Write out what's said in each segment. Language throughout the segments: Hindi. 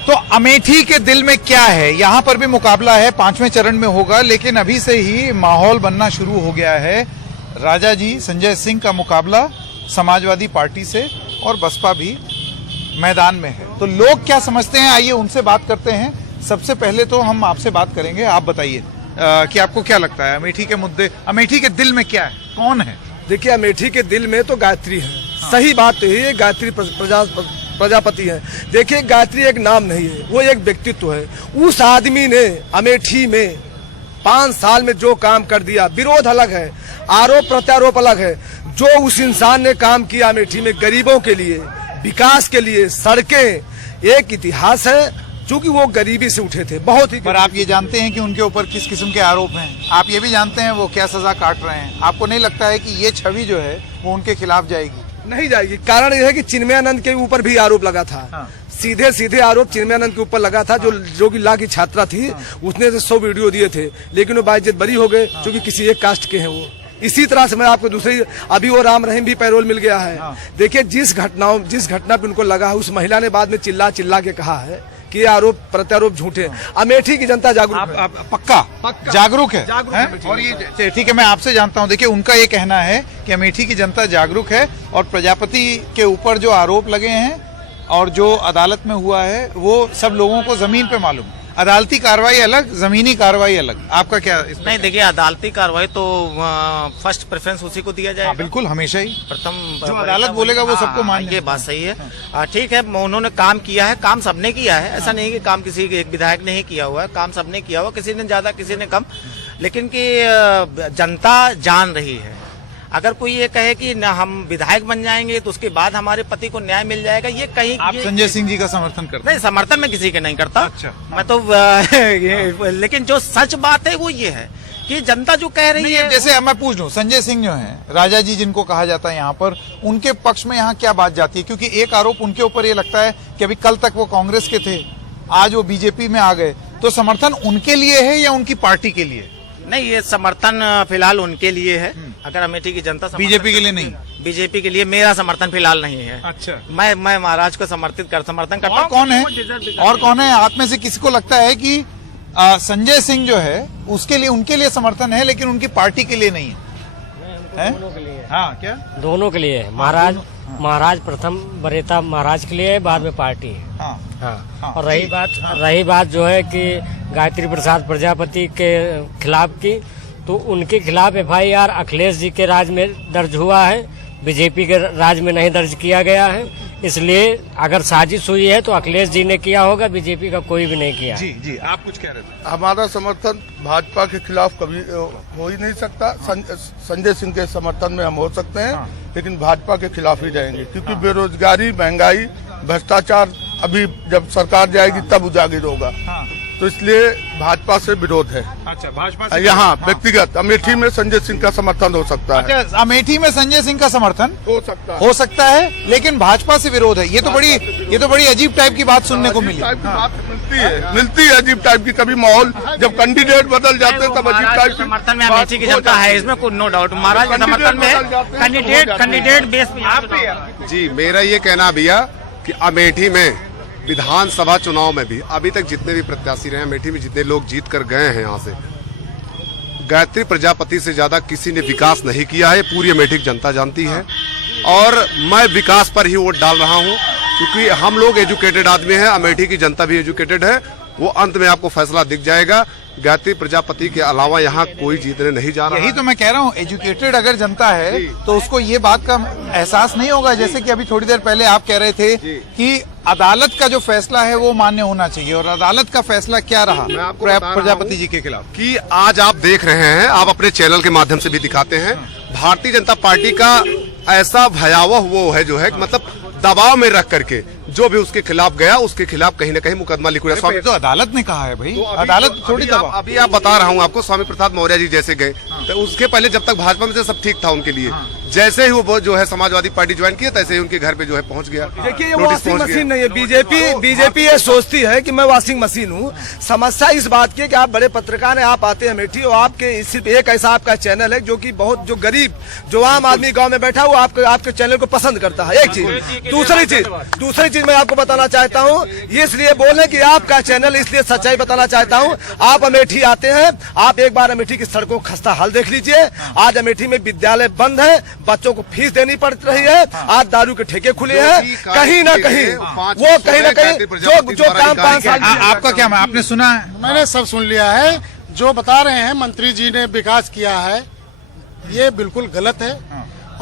तो अमेठी के दिल में क्या है, यहाँ पर भी मुकाबला है, 5वें चरण में होगा, लेकिन अभी से ही माहौल बनना शुरू हो गया है। राजा जी संजय सिंह का मुकाबला समाजवादी पार्टी से और बसपा भी मैदान में है। तो लोग क्या समझते हैं, आइए उनसे बात करते हैं। सबसे पहले तो हम आपसे बात करेंगे, आप बताइए कि आपको क्या लगता है अमेठी के मुद्दे, अमेठी के दिल में क्या है, कौन है? देखिए, अमेठी के दिल में तो गायत्री है। हाँ। सही बात तो ये गायत्री प्रजापति है। देखिए, गायत्री एक नाम नहीं है, वो एक व्यक्तित्व है। उस आदमी ने अमेठी में 5 साल में जो काम कर दिया, विरोध अलग है, आरोप प्रत्यारोप अलग है। जो उस इंसान ने काम किया अमेठी में गरीबों के लिए, विकास के लिए, सड़कें, एक इतिहास है। क्योंकि वो गरीबी से उठे थे, बहुत ही। पर आप ये जानते हैं कि उनके ऊपर किस किस्म के आरोप हैं? आप ये भी जानते हैं वो क्या सजा काट रहे हैं? आपको नहीं लगता है कि ये छवि जो है वो उनके खिलाफ जाएगी? नहीं जाएगी। कारण यह है कि चिन्मयानंद के ऊपर भी आरोप लगा था। हाँ। सीधे सीधे आरोप चिन्मयानंद के ऊपर लगा था। हाँ। जो कि ला की छात्रा थी। हाँ। उसने 100 वीडियो दिए थे, लेकिन वो बाइज्जत बरी हो गए। हाँ। क्योंकि किसी एक कास्ट के हैं वो। इसी तरह से मैं आपको दूसरी, अभी वो राम रहीम भी पैरोल मिल गया है। हाँ। देखिए, जिस घटना पे उनको लगा है, उस महिला ने बाद में चिल्ला के कहा है कि आरोप प्रत्यारोप झूठे। अमेठी की जनता जागरूक है। पक्का जागरूक है, और ये ठीक है, मैं आपसे जानता हूं। देखिए, उनका ये कहना है कि अमेठी की जनता जागरूक है और प्रजापति के ऊपर जो आरोप लगे हैं और जो अदालत में हुआ है वो सब लोगों को जमीन पे मालूम है। अदालती कार्रवाई अलग, जमीनी कार्रवाई अलग। आपका क्या इसमें? नहीं, देखिए, अदालती कार्रवाई तो फर्स्ट प्रेफरेंस उसी को दिया जाएगा। बिल्कुल, हमेशा ही प्रथम जो अदालत बोलेगा वो सबको मान्य। ये बात सही है। ठीक है, उन्होंने काम किया है, काम सबने किया है। ऐसा नहीं कि काम किसी एक विधायक ने ही किया हुआ है, काम सबने किया हुआ, किसी ने ज्यादा किसी ने कम, लेकिन कि जनता जान रही है। अगर कोई ये कहे कि न हम विधायक बन जाएंगे तो उसके बाद हमारे पति को न्याय मिल जाएगा, ये कहीं आप संजय सिंह जी का समर्थन करते हैं? नहीं, समर्थन में किसी के नहीं करता। अच्छा। मैं तो लेकिन जो सच बात है वो ये है कि जनता जो कह रही है। जैसे मैं पूछ लूं, संजय सिंह जो है, राजा जी जिनको कहा जाता है यहाँ पर, उनके पक्ष में यहाँ क्या बात जाती है? क्योंकि एक आरोप उनके ऊपर ये लगता है कि अभी कल तक वो कांग्रेस के थे, आज वो बीजेपी में आ गए, तो समर्थन उनके लिए है या उनकी पार्टी के लिए? नहीं, ये समर्थन फिलहाल उनके लिए है। अगर अमेठी की जनता बीजेपी के लिए नहीं? बीजेपी के लिए मेरा समर्थन फिलहाल नहीं है। अच्छा। मैं महाराज को समर्थन करता हूँ। और कौन है, और कौन है? आप में से किसी को लगता है कि संजय सिंह जो है उसके लिए, उनके लिए समर्थन है लेकिन उनकी पार्टी के लिए नहीं है? दोनों के लिए। हाँ, क्या? दोनों के लिए है। महाराज प्रथम वरीयता महाराज के लिए है, बाद में पार्टी है। हाँ। हाँ। और रही बात जो है कि गायत्री प्रसाद प्रजापति के खिलाफ की, तो उनके खिलाफ FIR अखिलेश जी के राज में दर्ज हुआ है, बीजेपी के राज में नहीं दर्ज किया गया है। इसलिए अगर साजिश हुई है तो अखिलेश जी ने किया होगा, बीजेपी का कोई भी नहीं किया। जी, आप कुछ कह रहे थे? हमारा समर्थन भाजपा के खिलाफ कभी हो ही नहीं सकता। संजय सिंह के समर्थन में हम हो सकते हैं। हाँ। लेकिन भाजपा के खिलाफ ही जाएंगे, क्योंकि हाँ। बेरोजगारी, महंगाई, भ्रष्टाचार अभी जब सरकार जाएगी तब उजागर होगा। हाँ। तो इसलिए भाजपा से विरोध है। अच्छा, भाजपा से यहाँ व्यक्तिगत अमेठी में संजय सिंह का समर्थन हो सकता है। अच्छा, अमेठी में संजय सिंह का समर्थन हो सकता है, लेकिन भाजपा से विरोध है। ये तो बड़ी अजीब टाइप की बात सुनने को मिली। मिलती है अजीब टाइप की। कभी माहौल जब कैंडिडेट बदल जाते हैं तब अजीब टाइप की। समर्थन में अमेठी की जनता है, इसमें कोई नो डाउट। महाराज के समर्थन में कैंडिडेट बेस पे। जी, मेरा ये कहना भैया कि अमेठी में विधानसभा चुनाव में भी अभी तक जितने भी प्रत्याशी रहे, अमेठी में जितने लोग जीत कर गए हैं यहाँ से, गायत्री प्रजापति से ज्यादा किसी ने विकास नहीं किया है। पूरी अमेठी की जनता जानती है और मैं विकास पर ही वोट डाल रहा हूँ, क्योंकि हम लोग एजुकेटेड आदमी हैं, अमेठी की जनता भी एजुकेटेड है। वो अंत में आपको फैसला दिख जाएगा। गायत्री प्रजापति के अलावा यहाँ कोई जीतने नहीं जा रहा। यही तो मैं कह रहा हूँ, एजुकेटेड अगर जनता है तो उसको ये बात का एहसास नहीं होगा। जैसे कि अभी थोड़ी देर पहले आप कह रहे थे कि अदालत का जो फैसला है वो मान्य होना चाहिए, और अदालत का फैसला क्या रहा प्रजापति जी के खिलाफ? कि आज आप देख रहे हैं, आप अपने चैनल के माध्यम से भी दिखाते हैं, भारतीय जनता पार्टी का ऐसा भयावह वो है जो है, मतलब दबाव में रख करके जो भी उसके खिलाफ गया, उसके खिलाफ कहीं न कहीं मुकदमा लिखा। स्वामी तो अदालत ने कहा है भाई, तो अदालत थोड़ी दबाव। अभी आप बता रहा हूँ आपको, स्वामी प्रसाद मौर्य जी जैसे गए, तो उसके पहले जब तक भाजपा में थे सब ठीक था उनके लिए। जैसे ही वो जो है समाजवादी पार्टी ज्वाइन किया, तैसे ही उनके घर पे जो है पहुंच गया। देखिए, ये वॉशिंग मशीन नहीं है। बीजेपी ये सोचती है कि मैं वॉशिंग मशीन हूँ। समस्या इस बात की कि आप बड़े पत्रकार हैं, आप आते हैं अमेठी और आपके सिर्फ एक ऐसा आपका चैनल है जो कि बहुत, जो गरीब, जो आम आदमी गाँव में बैठा वो आपके चैनल को पसंद करता है। एक चीज। दूसरी चीज चीज मैं आपको बताना चाहता हूँ, इसलिए बोले कि आपका चैनल, इसलिए सच्चाई बताना चाहता हूँ। आप अमेठी आते हैं, आप एक बार अमेठी की सड़कों का खस्ता हाल देख लीजिए। आज अमेठी में विद्यालय बंद है, बच्चों को फीस देनी पड़ रही है, आज दारू के ठेके खुले हैं। कहीं ना कहीं वो कहीं ना कहीं जो काम 5 साल आपका क्या, आपने सुना है? मैंने सब सुन लिया है। जो बता रहे हैं मंत्री जी ने विकास किया है, ये बिल्कुल गलत है।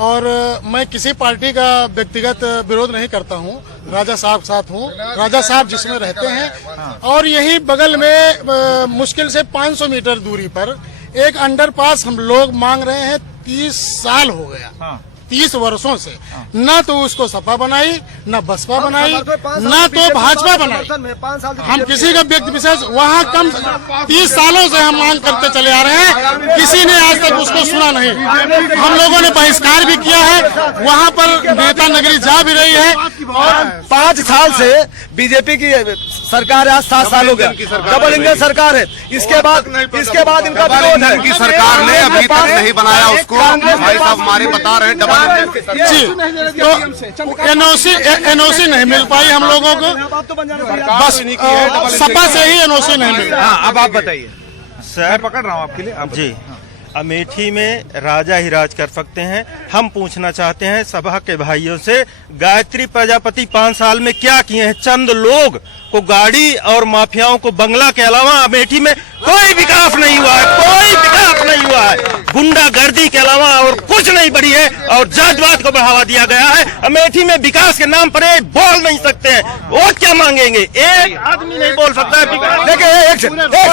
और मैं किसी पार्टी का व्यक्तिगत विरोध नहीं करता हूँ, राजा साहब साथ हूँ, राजा साहब जिसमें रहते हैं। और यही बगल में मुश्किल से 500 मीटर दूरी पर एक अंडरपास हम लोग मांग रहे हैं। 30 साल हो गया, 30 वर्षों से न तो उसको सपा बनाई, न बसपा बनाई, न तो भाजपा बनाई। हम किसी का व्यक्ति विशेष वहाँ कम 30 सालों से हम मांग करते चले आ रहे हैं, किसी ने आज तक उसको सुना नहीं। हम लोगों ने बहिष्कार भी किया है, वहाँ पर नेता नगरी जा भी रही है। और 5 साल से बीजेपी की सरकार है, आज 7 साल हो गया, डबल इंजन सरकार है। इसके बाद इनका विरोध है की सरकार ने अभी तक नहीं बनाया उसको। भाई साहब हमारे बता रहे हैं जी, तो एनओसी नहीं मिल पाई हम लोगों को, बस सपा से ही एनओसी नहीं मिली। हाँ, अब आप बताइए। सर पकड़ रहा हूँ आपके लिए, आप जी, अमेठी में राजा ही राज कर सकते हैं। हम पूछना चाहते हैं सभा के भाइयों से, गायत्री प्रजापति 5 साल में क्या किए हैं? चंद लोग को गाड़ी और माफियाओं को बंगला के अलावा अमेठी में कोई विकास नहीं हुआ है, कोई विकास नहीं हुआ है। गुंडागर्दी के अलावा और कुछ नहीं बढ़ी है और जातवाद को बढ़ावा दिया गया है। अमेठी में विकास के नाम पर एक बोल नहीं सकते हैं। वोट क्या मांगेंगे? एक आदमी नहीं बोल सकता है विकास। देखिए एक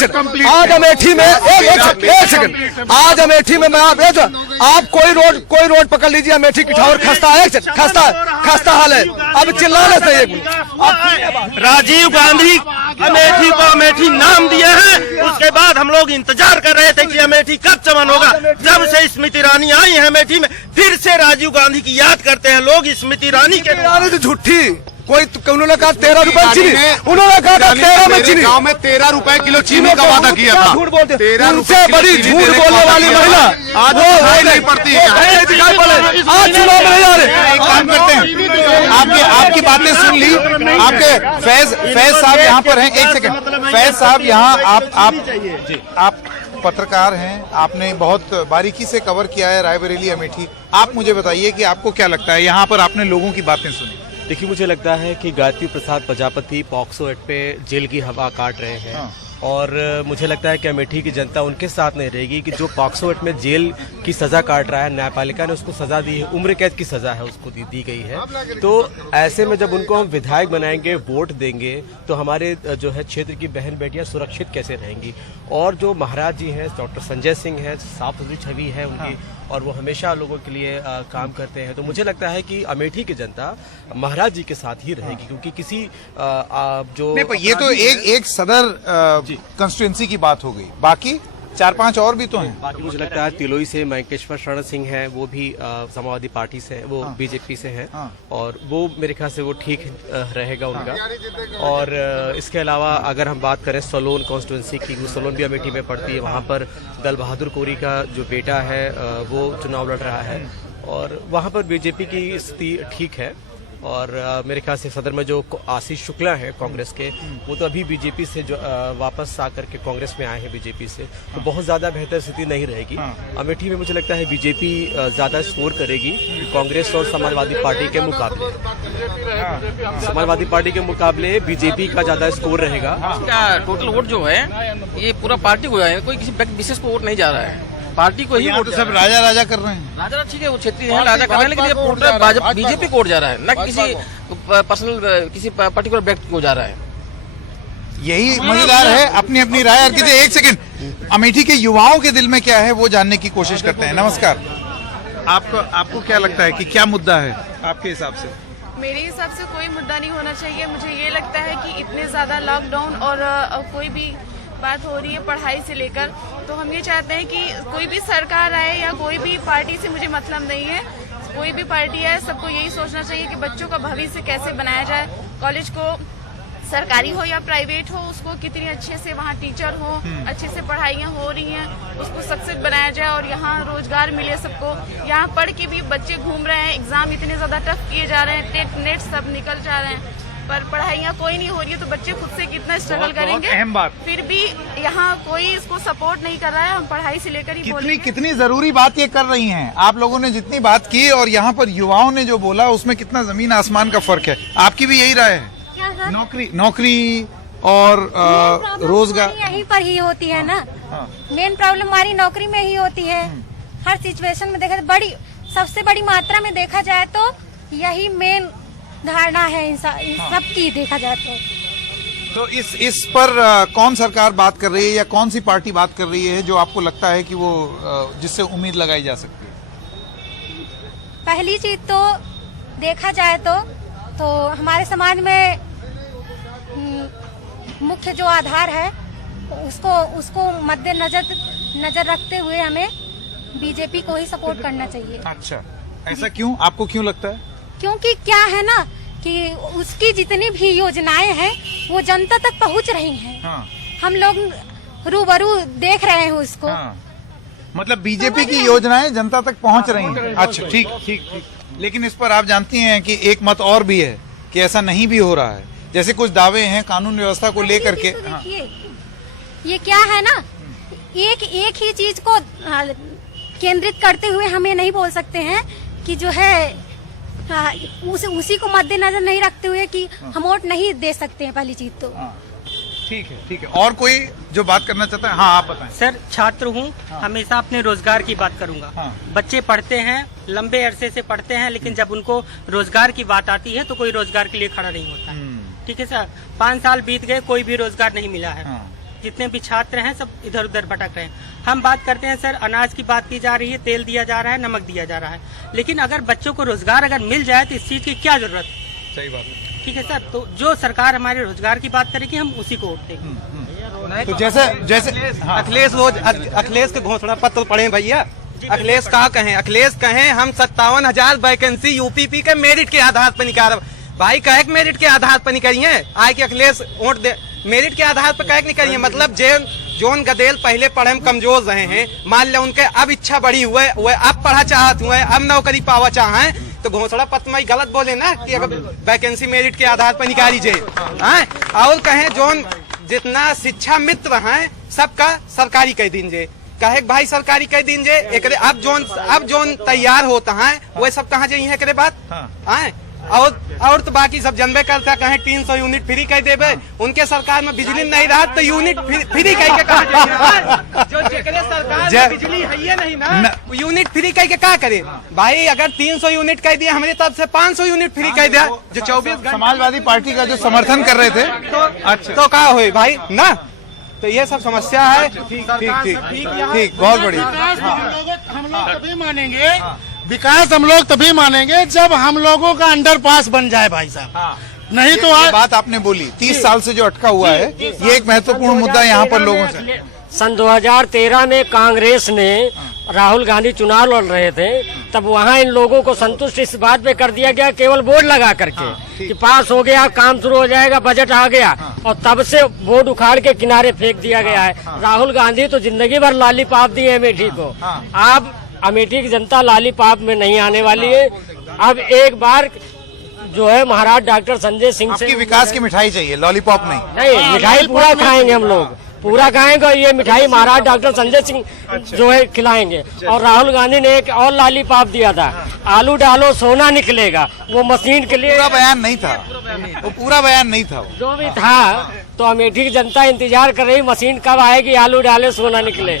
सेकंड, आज अमेठी में एक सेकंड, आज अमेठी में मैं आप कोई रोड पकड़ लीजिए, अमेठी की ठौर खस्ता हाल है। अब चिल्लाना चाहिए। राजीव गांधी अमेठी को अमेठी नाम दिए हैं, उसके बाद हम लोग इंतजार कर रहे थे कि अमेठी कब चमन होगा। जब से स्मृति ईरानी आई है अमेठी में, फिर से राजीव गांधी की याद करते हैं लोग। स्मृति ईरानी के झूठी कोई, उन्होंने कहा 13 रुपए चीनी, उन्होंने कहा 13 में चीनी, गांव में 13 रुपए किलो चीनी का वादा किया था। 13 रुपए बड़ी झूठ बोलने वाली महिला आज वो नहीं पड़ती है। आज चुनाव में नहीं आ रहे। एक काम करते हैं, आपकी बातें सुन ली। आपके फैज साहब यहाँ पर हैं, एक सेकंड। फैज साहब यहाँ आप पत्रकार हैं, आपने बहुत बारीकी से कवर किया है रायबरेली अमेठी। आप मुझे बताइए कि आपको क्या लगता है, यहाँ पर आपने लोगों की बातें सुनी। देखिए, मुझे लगता है कि गायत्री प्रसाद प्रजापति पॉक्सो एक्ट पे जेल की हवा काट रहे हैं। हाँ। और मुझे लगता है कि अमेठी की जनता उनके साथ नहीं रहेगी कि जो पॉक्सो एक्ट में जेल की सजा काट रहा है, न्यायपालिका ने उसको सजा दी है, उम्र कैद की सजा है उसको दी गई है। तो ऐसे में जब उनको हम विधायक बनाएंगे, वोट देंगे, तो हमारे जो है क्षेत्र की बहन बेटियां सुरक्षित कैसे रहेंगी? और जो महाराज जी हैं, डॉक्टर संजय सिंह हैं, साफ सुथरी छवि है उनकी, और वो हमेशा लोगों के लिए काम करते हैं। तो मुझे लगता है कि अमेठी की जनता महाराज जी के साथ ही रहेगी, क्योंकि किसी जो नहीं, पर ये तो एक सदर कंस्टिट्यूंसी की बात हो गई, बाकी 4-5 और भी तो हैं। बाकी मुझे लगता है तिलोई से मयंकेश्वर शरण सिंह हैं, वो भी समाजवादी पार्टी से हैं, वो बीजेपी से हैं। और वो मेरे ख्याल से वो ठीक रहेगा उनका। और इसके अलावा अगर हम बात करें सोलोन कॉन्स्टिट्यूंसी की, वो सोलोन भी अमेठी में पड़ती है, वहाँ पर दल बहादुर कोरी का जो बेटा है वो चुनाव लड़ रहा है, और वहाँ पर बीजेपी की स्थिति ठीक है। और मेरे ख्याल से सदर में जो आशीष शुक्ला है कांग्रेस के, वो तो अभी बीजेपी से जो वापस आकर के कांग्रेस में आए हैं बीजेपी से, तो बहुत ज्यादा बेहतर स्थिति नहीं रहेगी। अमेठी में मुझे लगता है बीजेपी ज्यादा स्कोर करेगी कांग्रेस और समाजवादी पार्टी के मुकाबले। समाजवादी पार्टी के मुकाबले बीजेपी का ज्यादा स्कोर रहेगा। टोटल वोट जो है ये पूरा पार्टी को है, कोई किसी व्यक्ति विशेष को वोट नहीं जा रहा है, पार्टी को ही वोट। तो सब राजा कर रहे हैं। राजा ठीक है, वो क्षेत्रीय है, राजा कर रहे हैं, लेकिन ये पूरा बीजेपी को वोट जा रहा है, न किसी पर्सनल किसी पर्टिकुलर व्यक्ति को जा रहा है। यही मजेदार है, अपनी अपनी राय। एक सेकंड, अमेठी के युवाओं के दिल में क्या है वो जानने की कोशिश करते हैं। नमस्कार, आपको क्या लगता है कि क्या मुद्दा है आपके हिसाब से? मेरे हिसाब से कोई मुद्दा नहीं होना चाहिए। मुझे ये लगता है कि इतने ज्यादा लॉकडाउन और कोई भी बात हो रही है पढ़ाई से लेकर, तो हम ये चाहते हैं कि कोई भी सरकार आए या कोई भी पार्टी से मुझे मतलब नहीं है, कोई भी पार्टी है, सबको यही सोचना चाहिए कि बच्चों का भविष्य कैसे बनाया जाए। कॉलेज को सरकारी हो या प्राइवेट हो, उसको कितनी अच्छे से वहाँ टीचर हो, अच्छे से पढ़ाइयाँ हो रही हैं, उसको सक्सेस बनाया जाए और यहाँ रोजगार मिले सबको। यहाँ पढ़ के भी बच्चे घूम रहे हैं, एग्जाम इतने ज्यादा टफ किए जा रहे हैं, टेट नेट सब निकल जा रहे हैं, पर पढ़ाई यहाँ कोई नहीं हो रही है, तो बच्चे खुद से कितना स्ट्रगल करेंगे। अहम बात। फिर भी यहाँ कोई इसको सपोर्ट नहीं कर रहा है, हम पढ़ाई से लेकर ही बोलेंगे। कितनी जरूरी बात ये कर रही हैं आप लोगों ने, जितनी बात की और यहाँ पर युवाओं ने जो बोला उसमें कितना जमीन आसमान का फर्क है। आपकी भी यही राय है? नौकरी और रोजगार यहीं पर ही होती है ना। मेन प्रॉब्लम हमारी नौकरी में ही होती है। हर सिचुएशन में देखा सबसे बड़ी मात्रा में देखा जाए तो यही मेन धारणा है इन सबकी देखा जाए तो इस पर कौन सरकार बात कर रही है या कौन सी पार्टी बात कर रही है जो आपको लगता है कि वो जिससे उम्मीद लगाई जा सकती है? पहली चीज तो देखा जाए तो हमारे समाज में मुख्य जो आधार है उसको नजर रखते हुए हमें बीजेपी को ही सपोर्ट करना चाहिए। अच्छा, ऐसा क्यों? आपको क्यों लगता है? क्योंकि क्या है ना कि उसकी जितनी भी योजनाएं हैं वो जनता तक पहुंच रही हैं। हाँ। हम लोग रूबरू देख रहे हैं उसको। हाँ। मतलब बीजेपी की योजनाएं जनता तक पहुंच रही हैं। अच्छा, ठीक। लेकिन इस पर आप जानती हैं कि एक मत और भी है कि ऐसा नहीं भी हो रहा है। जैसे कुछ दावे हैं कानून व्यवस्था को लेकर के। तो देखिए, ये क्या है ना, एक ही चीज को केंद्रित करते हुए हम ये नहीं बोल सकते हैं कि जो है उसी को मद्देनजर नहीं रखते हुए कि हम वोट नहीं दे सकते हैं। पहली चीज तो ठीक है। और कोई जो बात करना चाहता है? हाँ, आप बताएं। सर, छात्र हूँ, हमेशा अपने रोजगार की बात करूंगा। बच्चे पढ़ते हैं, लंबे अरसे से पढ़ते हैं, लेकिन जब उनको रोजगार की बात आती है तो कोई रोजगार के लिए खड़ा नहीं होता है। ठीक है सर, 5 साल बीत गए, कोई भी रोजगार नहीं मिला है। जितने भी छात्र हैं सब इधर उधर भटक रहे हैं। हम बात करते हैं सर, अनाज की बात की जा रही है, तेल दिया जा रहा है, नमक दिया जा रहा है, लेकिन अगर बच्चों को रोजगार अगर मिल जाए तो इस चीज की क्या जरूरत है? सही बात है। ठीक है सर, तो जो सरकार हमारे रोजगार की बात करेगी हम उसी को वोट देंगे। तो जैसे अखिलेश के घोषणा पत्र पढ़े भैया। अखिलेश कहा अखिलेश कहें हम 57,000 वैकेंसी यूपीपी के मेरिट के आधार पर निकाल। भाई कहे मेरिट के आधार पर निकालिए, आए कि अखिलेश वोट दे, मेरिट के आधार पर कहे निकालिए। मतलब जोन गदेल पहले पढ़े में कमजोर रहे हैं, मान ले उनके अब इच्छा बढ़ी हुए अब पढ़ा चाहत हुए, अब नौकरी पावा चाहे, तो घोषणा पत्र में गलत बोले ना कि अगर वैकेंसी मेरिट के आधार पर निकाली जाए। और कहें जोन जितना शिक्षा मित्र हैं सबका सरकारी कह दीजिए, कहे भाई सरकारी कह दीजिए। अब जोन तैयार होता है वो सब कहाँ जाइए एकरे बात। और तो बाकी सब जनबे करता, कहें 300 यूनिट फ्री कह देवे, उनके सरकार में बिजली नहीं रहा तो यूनिट फ्री कह के कहा जाए। जो सरकार में बिजली है ये नहीं ना, यूनिट फ्री कह के क्या करे भाई? अगर 300 यूनिट कह दिया हमारी तरफ से 500 यूनिट फ्री कह दिया, जो 24 समाजवादी पार्टी का जो समर्थन कर रहे थे तो क्या हुई भाई ना। तो ये सब समस्या है। ठीक, बहुत बढ़िया। हम लोग तभी मानेंगे विकास, हम लोग तभी मानेंगे जब हम लोगों का अंडरपास बन जाए भाई साहब। नहीं तो ये बात आपने बोली 30 साल से जो अटका हुआ है, ये एक महत्वपूर्ण मुद्दा यहाँ पर लोगों से। सन 2013 में कांग्रेस ने राहुल गांधी चुनाव लड़ रहे थे, तब वहाँ इन लोगों को संतुष्ट इस बात पे कर दिया गया केवल बोर्ड लगा करके कि पास हो गया, काम शुरू हो जाएगा, बजट आ गया, और तब से बोर्ड उखाड़ के किनारे फेंक दिया गया है। राहुल गांधी तो जिंदगी भर लॉलीपॉप दी है अमेठी को। अब अमेठी की जनता लॉलीपॉप में नहीं आने वाली है। अब एक बार जो है महाराज डॉक्टर संजय सिंह से विकास की मिठाई चाहिए, लॉलीपॉप नहीं, मिठाई पूरा खाएंगे हम लोग, पूरा खाएंगे। और ये मिठाई महाराज डॉक्टर संजय सिंह जो है खिलाएंगे। और राहुल गांधी ने एक और लॉलीपॉप दिया था, आलू डालो सोना निकलेगा, वो मशीन के लिए पूरा बयान नहीं था, वो पूरा बयान नहीं था। जो भी था तो अमेठी की जनता इंतजार कर रही मशीन कब आएगी, आलू डाले सोना निकले।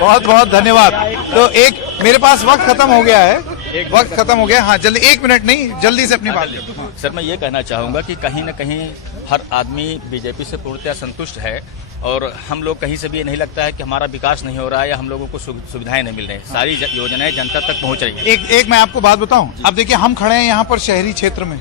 बहुत बहुत धन्यवाद। तो एक मेरे पास वक्त खत्म हो गया है, हाँ जल्दी, 1 मिनट नहीं, जल्दी से अपनी बात। सर, मैं ये कहना चाहूंगा कि कहीं न कहीं हर आदमी बीजेपी से पूर्णतः संतुष्ट है, और हम लोग कहीं से भी ये नहीं लगता है कि हमारा विकास नहीं हो रहा है या हम लोगों को सुविधाएं नहीं मिल रही। सारी योजनाएं जनता तक पहुंच रही है। एक मैं आपको बात बताऊं, अब देखिए हम खड़े हैं यहाँ पर शहरी क्षेत्र में।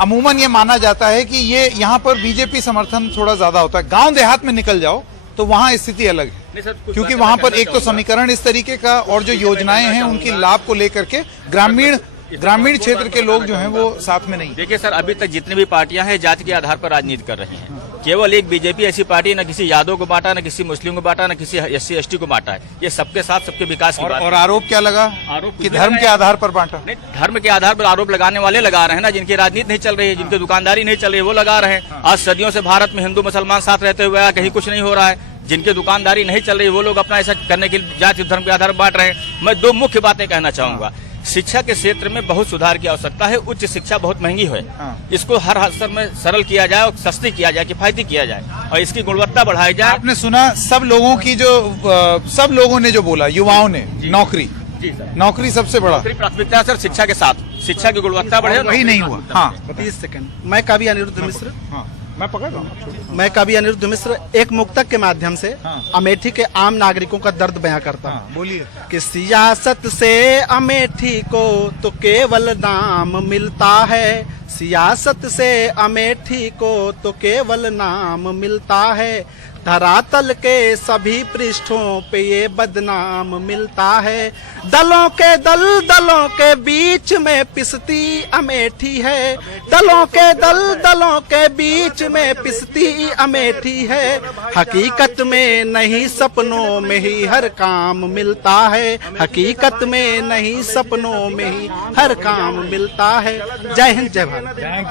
अमूमन ये माना जाता है कि ये यहाँ पर बीजेपी समर्थन थोड़ा ज्यादा होता है। गांव देहात में निकल जाओ तो वहाँ स्थिति अलग है, क्योंकि वहाँ पर एक तो समीकरण इस तरीके का और जो योजनाएं हैं उनकी लाभ को लेकर के ग्रामीण ग्रामीण क्षेत्र के लोग जो हैं वो साथ में नहीं। देखिए सर, अभी तक जितनी भी पार्टियां हैं जाति के आधार पर राजनीति कर रही हैं। केवल एक बीजेपी ऐसी पार्टी न किसी यादव को बांटा, न किसी मुस्लिम को बांटा, न किसी SC ST को बांटा है। ये सबके साथ सबके विकास की बात है। और आरोप क्या लगा? आरोप कि धर्म के आधार पर बांटा। नहीं, धर्म के आधार पर आरोप लगाने वाले लगा रहे हैं ना, जिनकी राजनीति नहीं चल रही है, जिनकी दुकानदारी नहीं चल रही है, वो लगा रहे हैं। आज सदियों से भारत में हिंदू मुसलमान साथ रहते हुए कहीं कुछ नहीं हो रहा है। जिनकी दुकानदारी नहीं चल रही वो लोग अपना ऐसा करने के लिए जाति धर्म के आधार पर बांट रहे हैं। मैं 2 मुख्य बातें कहना चाहूंगा। शिक्षा के क्षेत्र में बहुत सुधार की आवश्यकता है। उच्च शिक्षा बहुत महंगी है, इसको हर स्तर में सरल किया जाए और सस्ती किया जाए, किफायती किया जाए और इसकी गुणवत्ता बढ़ाई जाए। आपने सुना सब लोगों की जो सब लोगों ने जो बोला, युवाओं ने नौकरी, नौकरी सबसे बड़ा प्राथमिकता है सर। शिक्षा के साथ शिक्षा की गुणवत्ता बढ़े, वही नहीं हुआ। हाँ 30 सेकंड। मैं कवि अनिरुद्ध मिश्र, मैं कवि अनिरुद्ध मिश्र एक मुक्तक के माध्यम से अमेठी के आम नागरिकों का दर्द बयां करता हूँ। बोलिए। कि सियासत से अमेठी को तो केवल नाम मिलता है, सियासत से अमेठी को तो केवल नाम मिलता है, धरातल के सभी पृष्ठों पे ये बदनाम मिलता है। दलों के बीच में पिसती अमेठी है, दलों के बीच में पिसती अमेठी है। हकीकत में नहीं सपनों में ही हर काम मिलता है, हकीकत में नहीं सपनों में ही हर काम मिलता है। जय हिंद, जय भारत। Thank you.